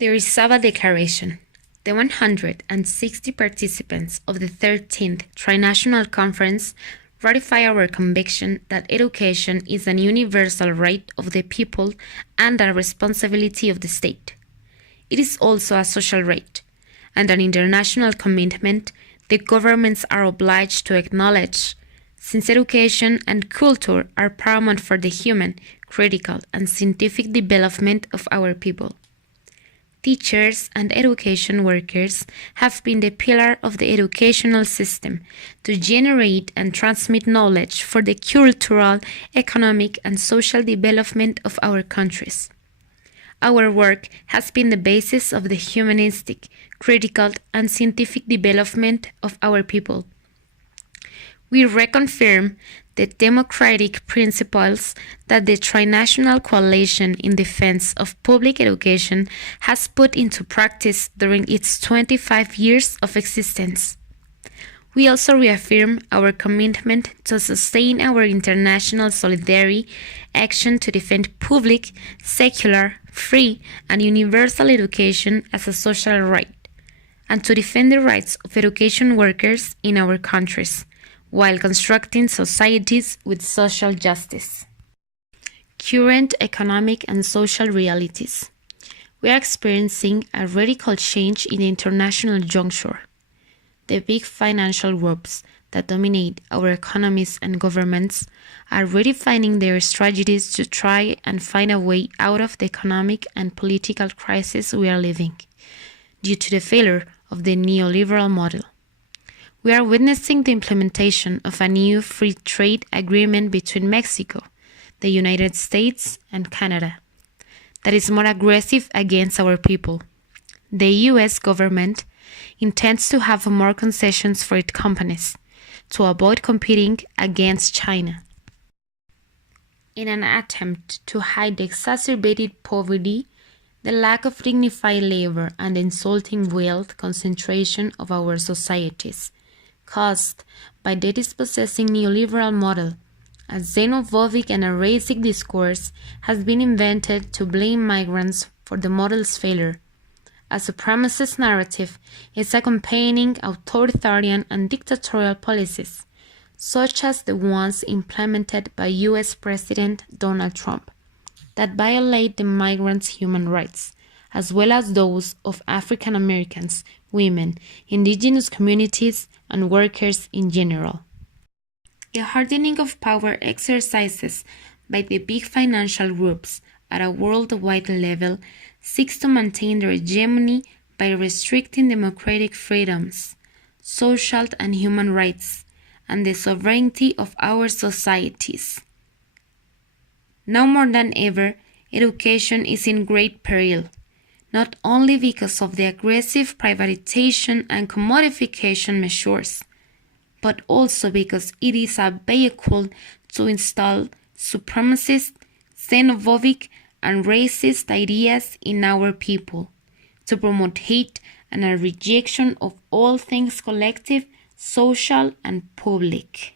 The Orizaba Declaration. The 160 participants of the 13th Trinational Conference ratify our conviction that education is an universal right of the people and a responsibility of the state. It is also a social right, and an international commitment the governments are obliged to acknowledge, since education and culture are paramount for the human, critical, and scientific development of our people. Teachers and education workers have been the pillar of the educational system to generate and transmit knowledge for the cultural, economic, and social development of our countries. Our work has been the basis of the humanistic, critical, and scientific development of our people. We reconfirm the democratic principles that the Trinational Coalition in Defense of Public Education has put into practice during its 25 years of existence. We also reaffirm our commitment to sustain our international solidarity action to defend public, secular, free, and universal education as a social right, and to defend the rights of education workers in our countries, while constructing societies with social justice. Current economic and social realities. We are experiencing a radical change in the international juncture. The big financial groups that dominate our economies and governments are redefining their strategies to try and find a way out of the economic and political crisis we are living, due to the failure of the neoliberal model. We are witnessing the implementation of a new free trade agreement between Mexico, the United States, and Canada that is more aggressive against our people. The U.S. government intends to have more concessions for its companies to avoid competing against China. In an attempt to hide the exacerbated poverty, the lack of dignified labor, and the insulting wealth concentration of our societies, caused by the dispossessing neoliberal model, a xenophobic and a racist discourse has been invented to blame migrants for the model's failure. A supremacist narrative is accompanying authoritarian and dictatorial policies, such as the ones implemented by U.S. President Donald Trump, that violate the migrants' human rights, as well as those of African Americans, women, indigenous communities, and workers in general. The hardening of power exercises by the big financial groups at a worldwide level seeks to maintain their hegemony by restricting democratic freedoms, social and human rights, and the sovereignty of our societies. Now more than ever, education is in great peril, not only because of the aggressive privatization and commodification measures, but also because it is a vehicle to install supremacist, xenophobic, and racist ideas in our people, to promote hate and a rejection of all things collective, social, and public.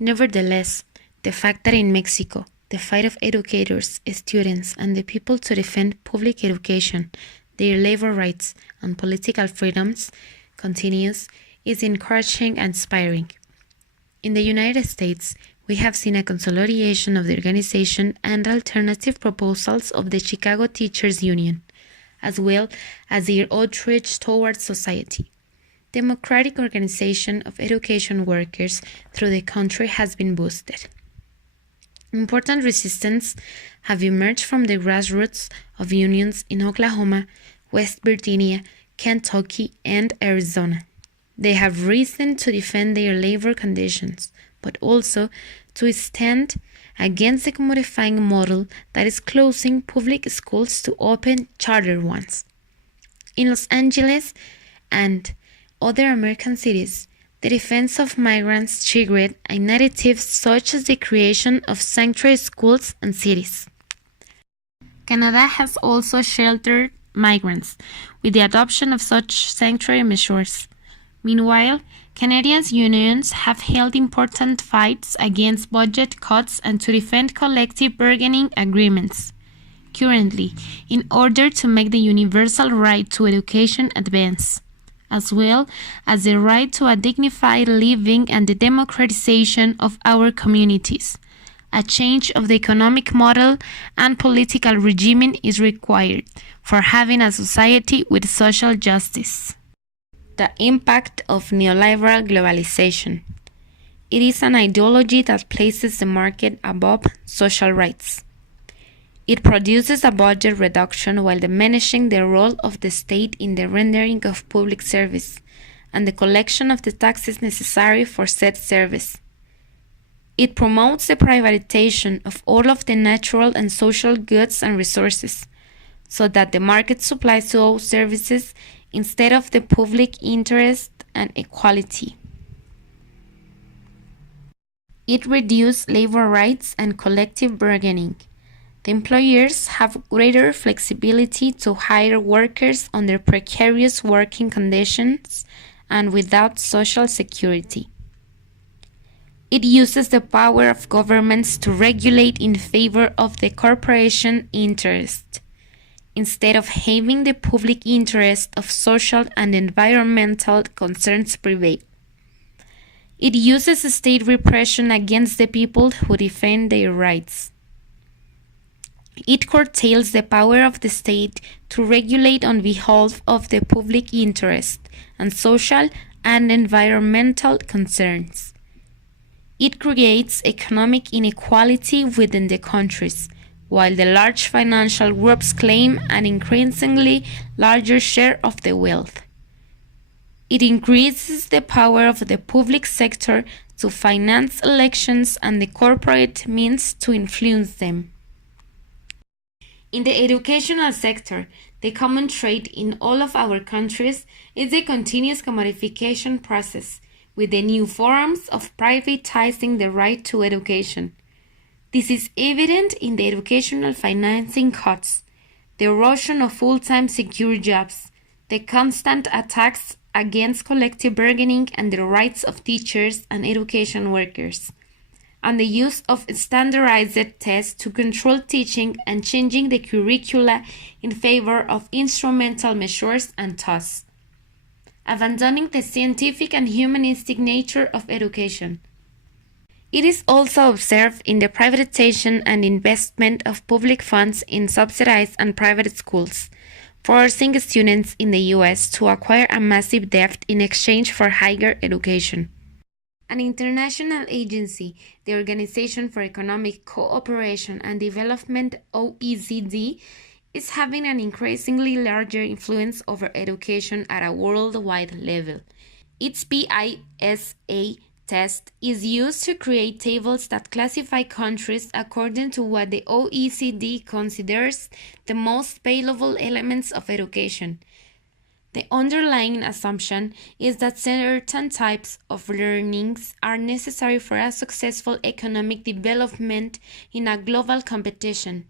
Nevertheless, the fact that in Mexico, the fight of educators, students, and the people to defend public education, their labor rights, and political freedoms continues is encouraging and inspiring. In the United States, we have seen a consolidation of the organization and alternative proposals of the Chicago Teachers Union, as well as their outreach towards society. Democratic organization of education workers through the country has been boosted. Important resistance have emerged from the grassroots of unions in Oklahoma, West Virginia, Kentucky, and Arizona. They have risen to defend their labor conditions, but also to stand against the commodifying model that is closing public schools to open charter ones. In Los Angeles and other American cities, the defense of migrants triggered initiatives such as the creation of sanctuary schools and cities. Canada has also sheltered migrants with the adoption of such sanctuary measures. Meanwhile, Canadian unions have held important fights against budget cuts and to defend collective bargaining agreements. currently in order to make the universal right to education advance, as well as the right to a dignified living and the democratization of our communities. A change of the economic model and political regime is required for having a society with social justice. The impact of neoliberal globalization. It is an ideology that places the market above social rights. It produces a budget reduction while diminishing the role of the state in the rendering of public service and the collection of the taxes necessary for said service. It promotes the privatization of all of the natural and social goods and resources, so that the market supplies those services instead of the public interest and equality. It reduces labor rights and collective bargaining. The employers have greater flexibility to hire workers under precarious working conditions and without social security. It uses the power of governments to regulate in favor of the corporation interest, instead of having the public interest of social and environmental concerns prevail. It uses state repression against the people who defend their rights. It curtails the power of the state to regulate on behalf of the public interest and social and environmental concerns. It creates economic inequality within the countries, while the large financial groups claim an increasingly larger share of the wealth. It increases the power of the public sector to finance elections and the corporate means to influence them. In the educational sector, the common trait in all of our countries is the continuous commodification process, with the new forms of privatizing the right to education. This is evident in the educational financing cuts, the erosion of full-time secure jobs, the constant attacks against collective bargaining and the rights of teachers and education workers, and the use of standardized tests to control teaching and changing the curricula in favor of instrumental measures and thus abandoning the scientific and humanistic nature of education. It is also observed in the privatization and investment of public funds in subsidized and private schools, forcing students in the US to acquire a massive debt in exchange for higher education. An international agency, the Organization for Economic Cooperation and Development (OECD), is having an increasingly larger influence over education at a worldwide level. Its PISA test is used to create tables that classify countries according to what the OECD considers the most valuable elements of education. The underlying assumption is that certain types of learnings are necessary for a successful economic development in a global competition,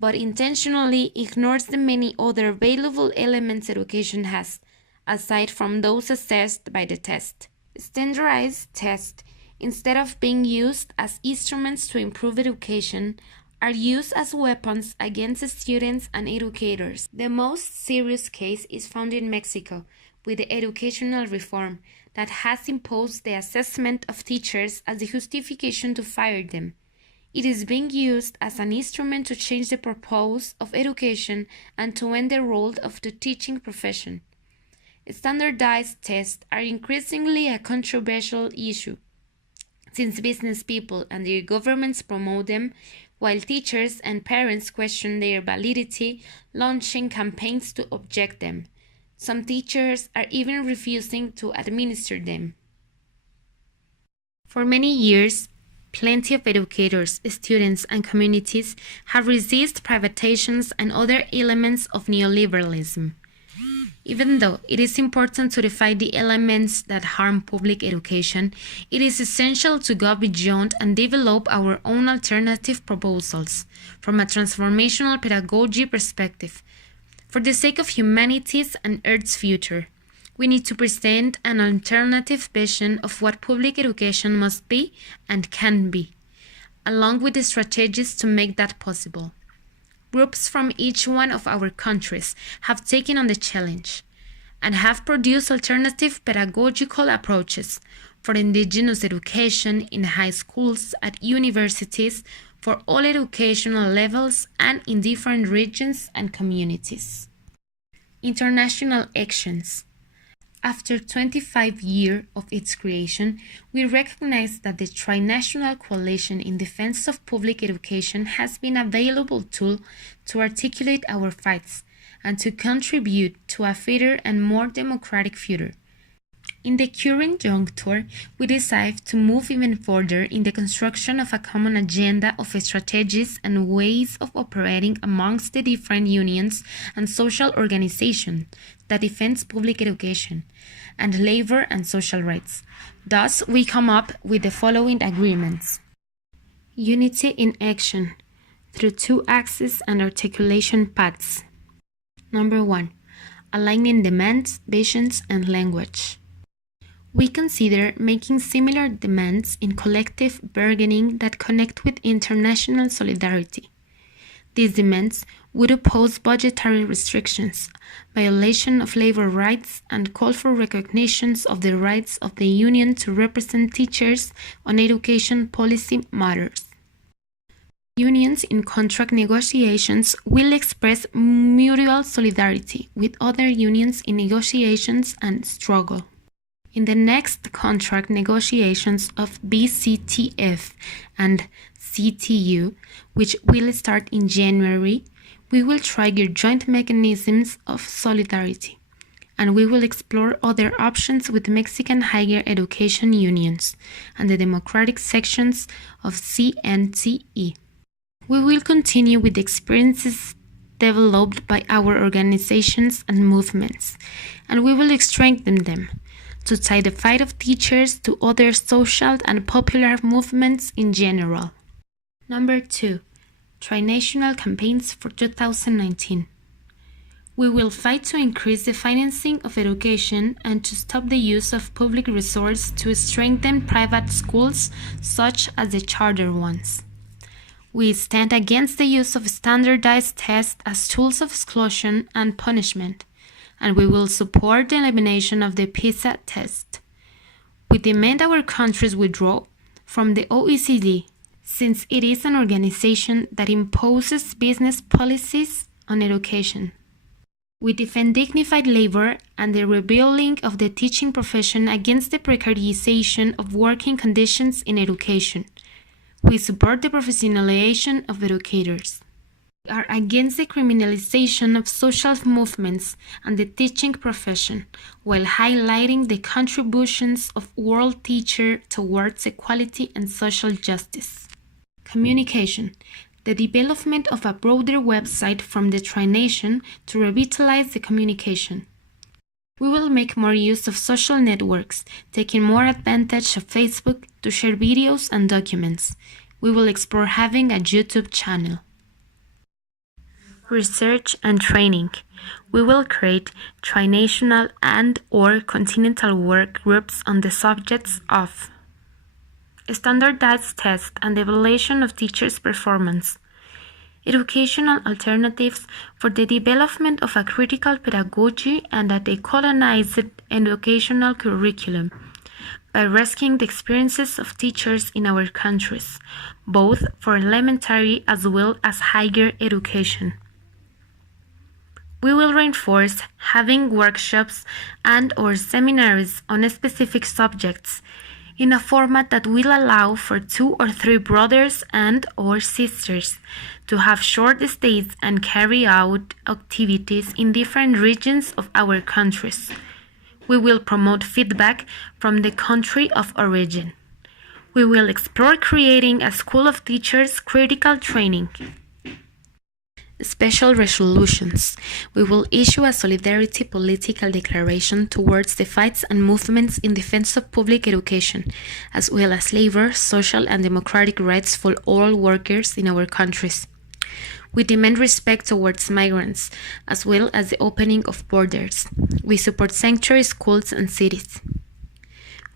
but intentionally ignores the many other valuable elements education has, aside from those assessed by the test. Standardized tests, instead of being used as instruments to improve education, are used as weapons against students and educators. The most serious case is found in Mexico, with the educational reform that has imposed the assessment of teachers as the justification to fire them. It is being used as an instrument to change the purpose of education and to end the role of the teaching profession. Standardized tests are increasingly a controversial issue, since business people and their governments promote them, while teachers and parents question their validity, launching campaigns to object them. Some teachers are even refusing to administer them. For many years, plenty of educators, students, and communities have resisted privatizations and other elements of neoliberalism. Even though it is important to define the elements that harm public education, it is essential to go beyond and develop our own alternative proposals from a transformational pedagogy perspective. For the sake of humanity's and Earth's future, we need to present an alternative vision of what public education must be and can be, along with the strategies to make that possible. Groups from each one of our countries have taken on the challenge and have produced alternative pedagogical approaches for indigenous education in high schools, at universities, for all educational levels, and in different regions and communities. International actions. After 25 years of its creation, we recognize that the Trinational Coalition in Defense of Public Education has been a valuable tool to articulate our fights and to contribute to a fairer and more democratic future. In the current juncture, we decide to move even further in the construction of a common agenda of strategies and ways of operating amongst the different unions and social organizations that defend public education and labor and social rights. Thus, we come up with the following agreements. Unity in action through two axes and articulation paths. Number 1. Aligning demands, visions, and language. We consider making similar demands in collective bargaining that connect with international solidarity. These demands would oppose budgetary restrictions, violation of labor rights, and call for recognitions of the rights of the union to represent teachers on education policy matters. Unions in contract negotiations will express mutual solidarity with other unions in negotiations and struggle. In the next contract negotiations of BCTF and CTU, which will start in January, we will trigger joint mechanisms of solidarity, and we will explore other options with Mexican higher education unions and the democratic sections of CNTE. We will continue with the experiences developed by our organizations and movements, and we will strengthen them to tie the fight of teachers to other social and popular movements in general. Number 2. Trinational campaigns for 2019. We will fight to increase the financing of education and to stop the use of public resources to strengthen private schools such as the charter ones. We stand against the use of standardized tests as tools of exclusion and punishment, and we will support the elimination of the PISA test. We demand our countries withdraw from the OECD, since it is an organization that imposes business policies on education. We defend dignified labor and the rebuilding of the teaching profession against the precarization of working conditions in education. We support the professionalization of educators. We are against the criminalization of social movements and the teaching profession, while highlighting the contributions of world teachers towards equality and social justice. Communication. The development of a broader website from the Trination to revitalize the communication. We will make more use of social networks, taking more advantage of Facebook to share videos and documents. We will explore having a YouTube channel. Research and training. We will create trinational and/or continental work groups on the subjects of standardized tests and the evaluation of teachers' performance, educational alternatives for the development of a critical pedagogy and a decolonized educational curriculum, by risking the experiences of teachers in our countries, both for elementary as well as higher education. We will reinforce having workshops and/or seminars on specific subjects in a format that will allow for 2 or 3 brothers and/or sisters to have short stays and carry out activities in different regions of our countries. We will promote feedback from the country of origin. We will explore creating a school of teachers critical training. Special resolutions. We will issue a solidarity political declaration towards the fights and movements in defense of public education, as well as labor, social, and democratic rights for all workers in our countries. We demand respect towards migrants, as well as the opening of borders. We support sanctuary schools and cities.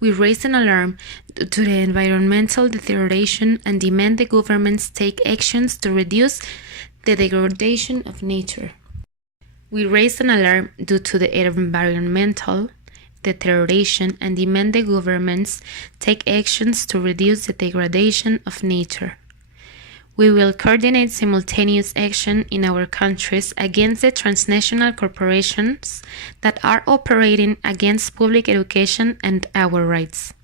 We raise an alarm to the environmental deterioration and demand the governments take actions to reduce the degradation of nature. We raise an alarm due to the environmental deterioration and demand the governments take actions to reduce the degradation of nature. We will coordinate simultaneous action in our countries against the transnational corporations that are operating against public education and our rights.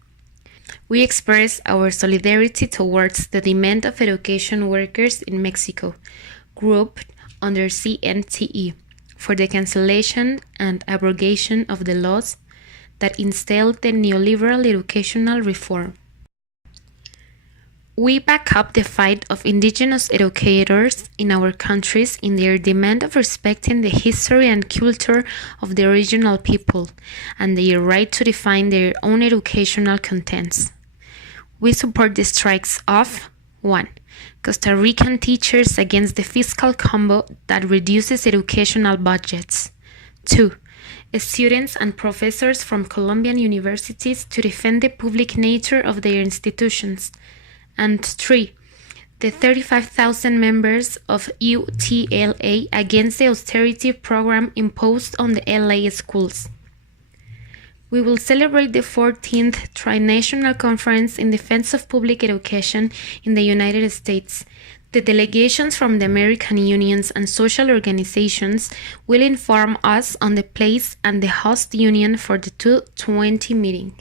We express our solidarity towards the demand of education workers in Mexico, grouped under CNTE, for the cancellation and abrogation of the laws that instilled the neoliberal educational reform. We back up the fight of indigenous educators in our countries in their demand of respecting the history and culture of the original people and their right to define their own educational contents. We support the strikes of 1. Costa Rican teachers against the fiscal combo that reduces educational budgets. 2. Students and professors from Colombian universities to defend the public nature of their institutions. And 3. The 35,000 members of UTLA against the austerity program imposed on the LA schools. We will celebrate the 14th Trinational Conference in Defense of Public Education in the United States. The delegations from the American unions and social organizations will inform us on the place and the host union for the 220 meeting.